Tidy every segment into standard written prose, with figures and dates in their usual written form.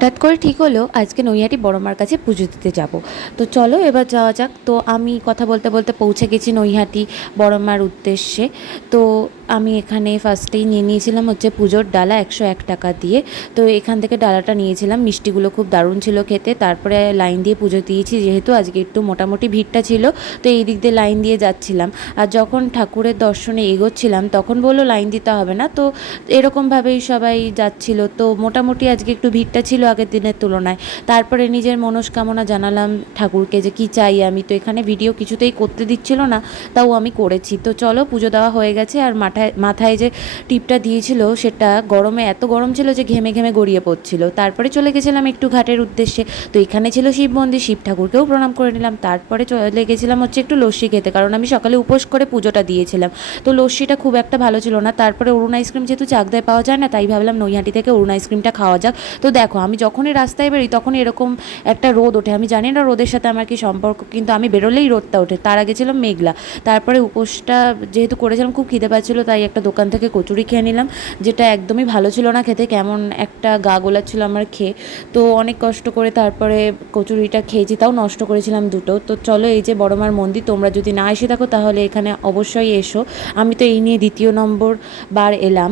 হঠাৎ করে ঠিক হলো আজকে নৈহাটি বড় মার কাছে পুজো দিতে যাব। তো চলো এবার যাওয়া যাক। তো আমি কথা বলতে বলতে পৌঁছে গেছি নৈহাটি বড় মার উদ্দেশ্যে। তো আমি এখানে ফার্স্টেই নিয়ে নিয়েছিলাম হচ্ছে পুজোর ডালা 101 টাকা দিয়ে। তো এখান থেকে ডালাটা নিয়েছিলাম, মিষ্টিগুলো খুব দারুণ ছিল খেতে। তারপরে লাইন দিয়ে পুজো দিয়েছি, যেহেতু আজকে একটু মোটামুটি ভিড়টা ছিল, তো এই দিক দিয়ে লাইন দিয়ে যাচ্ছিলাম। আর যখন ঠাকুরের দর্শনে এগোচ্ছিলাম তখন বললো লাইন দিতে হবে না, তো এরকমভাবেই সবাই যাচ্ছিল। তো মোটামুটি আজকে একটু ভিড়টা ছিল আগের দিনের তুলনায়। তারপরে নিজের মনস্কামনা জানালাম ঠাকুরকে যে কী চাই আমি। তো এখানে ভিডিও কিছুতেই করতে দিচ্ছিল না, তাও আমি করেছি। তো চলো, পুজো দেওয়া হয়ে গেছে। আর মাথায় যে টিপটা দিয়েছিল সেটা গরমে এত গরম ছিল যে ঘেমে ঘেমে গড়িয়ে পড়ছিল। তারপরে চলে গেছিলাম একটু ঘাটের উদ্দেশ্যে। তো এখানে ছিল শিব মন্দির, শিব ঠাকুরকেও প্রণাম করে নিলাম। তারপরে চলে গেছিলাম হচ্ছে একটু লস্যি খেতে, কারণ আমি সকালে উপোস করে পুজোটা দিয়েছিলাম। তো লস্যিটা খুব একটা ভালো ছিল না। তারপরে অরুণ আইসক্রিম যেহেতু চাকদায় পাওয়া যায় না, তাই ভাবলাম নৈহাটি থেকে অরুণ আইসক্রিমটা খাওয়া যাক। তো দেখো, আমি যখনই রাস্তায় বেরোই তখনই এরকম একটা রোদ ওঠে। আমি জানি না রোদের সাথে আমার কি সম্পর্ক, কিন্তু আমি বেরোলেই রোদটা ওঠে। তার আগে ছিল মেঘলা। তারপরে উপোসটা যেহেতু করেছিলাম, খুব খিদে পাচ্ছিলো, তাই একটা দোকান থেকে কচুরি খেয়ে নিলাম, যেটা একদমই ভালো ছিল না খেতে, কেমন একটা গা গোলাচ্ছিল আমার খেয়ে। তো অনেক কষ্ট করে তারপরে কচুরিটা খেয়েছি, তাও নষ্ট করেছিলাম দুটো। তো চলো, এই যে বড়মার মন্দির, তোমরা যদি না এসে থাকো তাহলে এখানে অবশ্যই এসো। আমি তো এই নিয়ে দ্বিতীয় নম্বর বার এলাম।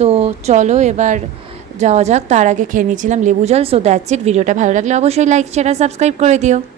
তো চলো এবার যাওয়া যাক। তার আগে খেয়ে নিয়েছিলাম লেবু জল। So that's it. ভিডিওটা ভালো লাগলে অবশ্যই লাইক শেয়ার আর সাবস্ক্রাইব করে দিও।